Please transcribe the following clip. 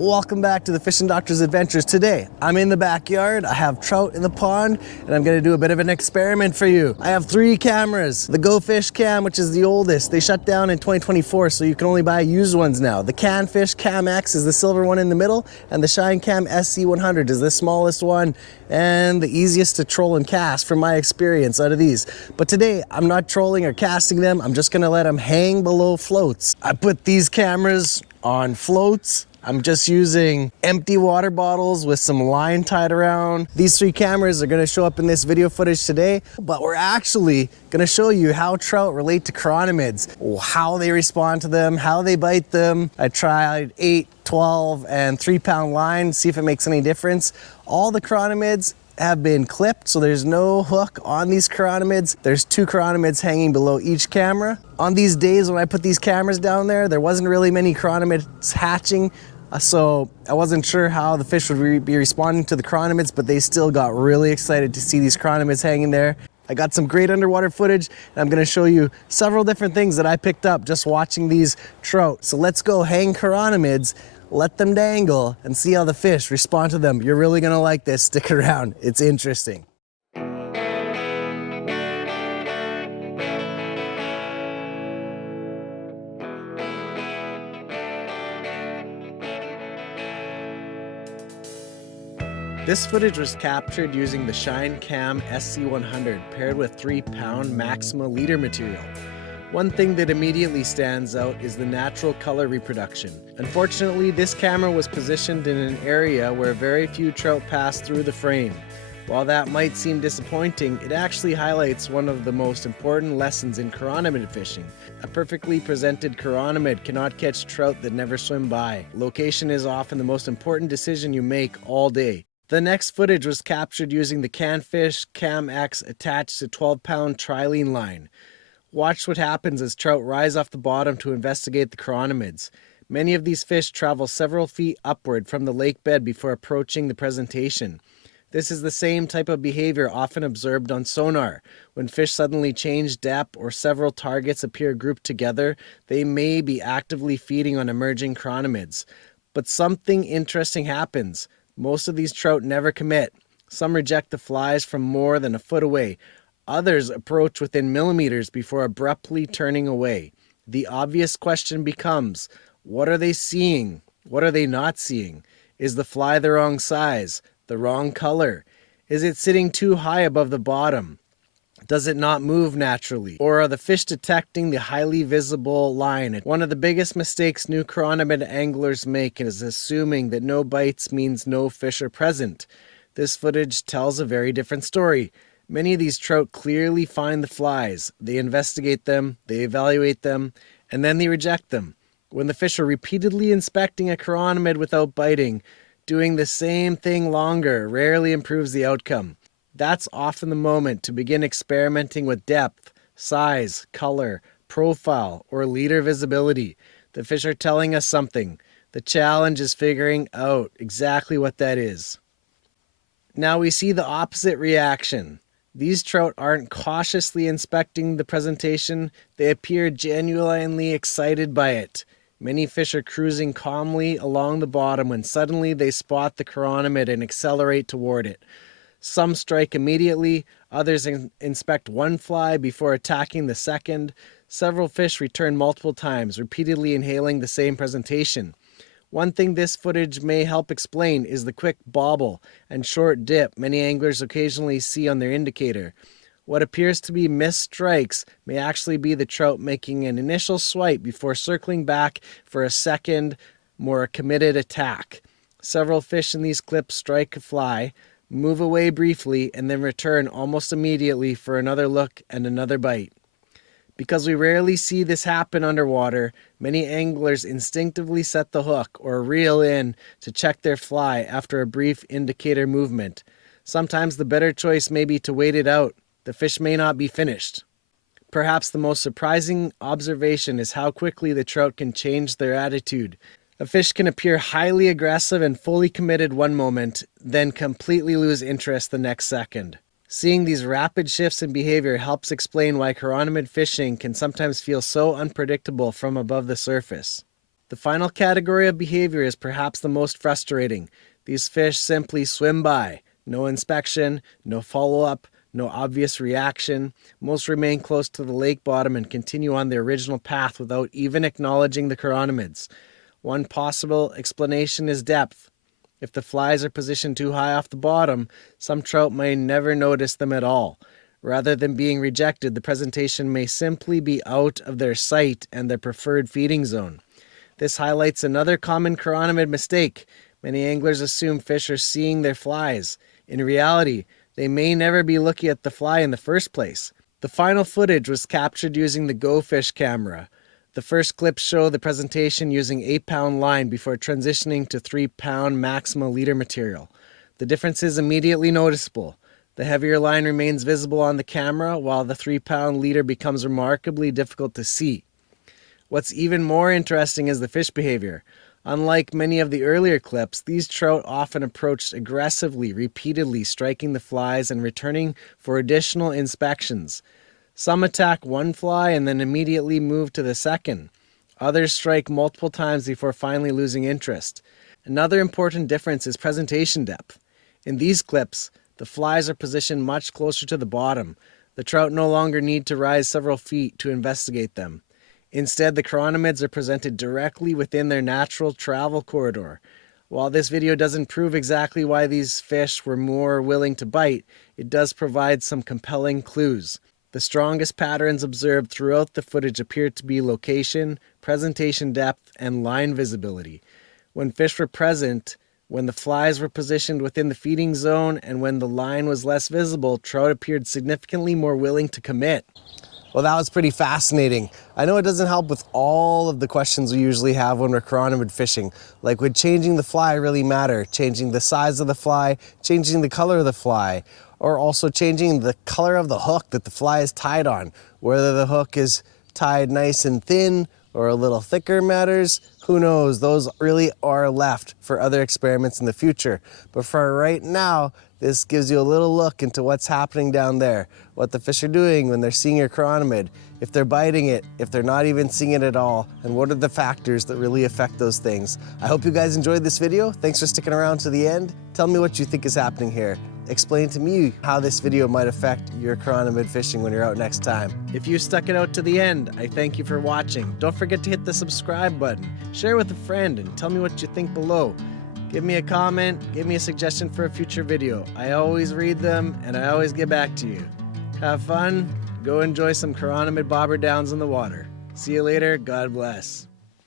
Welcome back to the Fishing Doctor's Adventures. Today, I'm in the backyard, I have trout in the pond, and I'm gonna do a bit of an experiment for you. I have 3 cameras. The GoFish cam, which is the oldest, they shut down in 2024, so you can only buy used ones now. The CanFish Cam X is the silver one in the middle, and the ShineCam SC100 is the smallest one and the easiest to troll and cast from my experience out of these. But today, I'm not trolling or casting them, I'm just gonna let them hang below floats. I put these cameras on floats. I'm just using empty water bottles with some line tied around. These 3 cameras are gonna show up in this video footage today, but we're actually gonna show you how trout relate to chironomids, how they respond to them, how they bite them. I tried 8, 12, and 3-pound line, see if it makes any difference. All the chironomids have been clipped, so there's no hook on these chironomids. There's 2 chironomids hanging below each camera. On these days when I put these cameras down there wasn't really many chironomids hatching, so I wasn't sure how the fish would be responding to the chironomids, but they still got really excited to see these chironomids hanging there. I got some great underwater footage, and I'm gonna show you several different things that I picked up just watching these trout. So let's go hang chironomids, let them dangle, and see how the fish respond to them. You're really gonna like this, stick around, it's interesting. This footage was captured using the ShineCam SC100 paired with 3-pound Maxima leader material. One thing that immediately stands out is the natural color reproduction. Unfortunately, this camera was positioned in an area where very few trout pass through the frame. While that might seem disappointing, it actually highlights one of the most important lessons in chironomid fishing. A perfectly presented chironomid cannot catch trout that never swim by. Location is often the most important decision you make all day. The next footage was captured using the CanFish Cam X attached to 12-pound trilene line. Watch what happens as trout rise off the bottom to investigate the chironomids. Many of these fish travel several feet upward from the lake bed before approaching the presentation. This is the same type of behavior often observed on sonar. When fish suddenly change depth or several targets appear grouped together, they may be actively feeding on emerging chironomids. But something interesting happens. Most of these trout never commit. Some reject the flies from more than a foot away. Others approach within millimeters before abruptly turning away. The obvious question becomes, what are they seeing? What are they not seeing? Is the fly the wrong size? The wrong color? Is it sitting too high above the bottom? Does it not move naturally? Or are the fish detecting the highly visible line? One of the biggest mistakes new chironomid anglers make is assuming that no bites means no fish are present. This footage tells a very different story. Many of these trout clearly find the flies. They investigate them, they evaluate them, and then they reject them. When the fish are repeatedly inspecting a chironomid without biting, doing the same thing longer rarely improves the outcome. That's often the moment to begin experimenting with depth, size, color, profile, or leader visibility. The fish are telling us something. The challenge is figuring out exactly what that is. Now we see the opposite reaction. These trout aren't cautiously inspecting the presentation, they appear genuinely excited by it. Many fish are cruising calmly along the bottom when suddenly they spot the chironomid and accelerate toward it. Some strike immediately, others inspect one fly before attacking the second. Several fish return multiple times, repeatedly inhaling the same presentation. One thing this footage may help explain is the quick bobble and short dip many anglers occasionally see on their indicator. What appears to be missed strikes may actually be the trout making an initial swipe before circling back for a second, more committed attack. Several fish in these clips strike a fly, move away briefly, and then return almost immediately for another look and another bite. Because we rarely see this happen underwater, many anglers instinctively set the hook or reel in to check their fly after a brief indicator movement. Sometimes the better choice may be to wait it out. The fish may not be finished. Perhaps the most surprising observation is how quickly the trout can change their attitude. A fish can appear highly aggressive and fully committed one moment, then completely lose interest the next second. Seeing these rapid shifts in behavior helps explain why chironomid fishing can sometimes feel so unpredictable from above the surface. The final category of behavior is perhaps the most frustrating. These fish simply swim by. No inspection, no follow-up, no obvious reaction. Most remain close to the lake bottom and continue on their original path without even acknowledging the chironomids. One possible explanation is depth. If the flies are positioned too high off the bottom, some trout may never notice them at all. Rather than being rejected, the presentation may simply be out of their sight and their preferred feeding zone. This highlights another common chironomid mistake. Many anglers assume fish are seeing their flies. In reality, they may never be looking at the fly in the first place. The final footage was captured using the GoFish camera. The first clips show the presentation using 8-pound line before transitioning to 3-pound Maxima leader material. The difference is immediately noticeable. The heavier line remains visible on the camera, while the 3-pound leader becomes remarkably difficult to see. What's even more interesting is the fish behavior. Unlike many of the earlier clips, these trout often approached aggressively, repeatedly striking the flies and returning for additional inspections. Some attack one fly and then immediately move to the second. Others strike multiple times before finally losing interest. Another important difference is presentation depth. In these clips, the flies are positioned much closer to the bottom. The trout no longer need to rise several feet to investigate them. Instead, the chironomids are presented directly within their natural travel corridor. While this video doesn't prove exactly why these fish were more willing to bite, it does provide some compelling clues. The strongest patterns observed throughout the footage appear to be location, presentation depth, and line visibility. When fish were present, when the flies were positioned within the feeding zone, and when the line was less visible, trout appeared significantly more willing to commit. Well, that was pretty fascinating. I know it doesn't help with all of the questions we usually have when we're chironomid fishing. Like, would changing the fly really matter? Changing the size of the fly, changing the color of the fly, or also changing the color of the hook that the fly is tied on. Whether the hook is tied nice and thin or a little thicker matters, who knows? Those really are left for other experiments in the future. But for right now, this gives you a little look into what's happening down there, what the fish are doing when they're seeing your chironomid, if they're biting it, if they're not even seeing it at all, and what are the factors that really affect those things. I hope you guys enjoyed this video. Thanks for sticking around to the end. Tell me what you think is happening here. Explain to me how this video might affect your chironomid fishing when you're out next time. If you stuck it out to the end, I thank you for watching. Don't forget to hit the subscribe button, share with a friend, and tell me what you think below. Give me a comment, give me a suggestion for a future video. I always read them, and I always get back to you. Have fun, go enjoy some chironomid bobber downs in the water. See you later, God bless.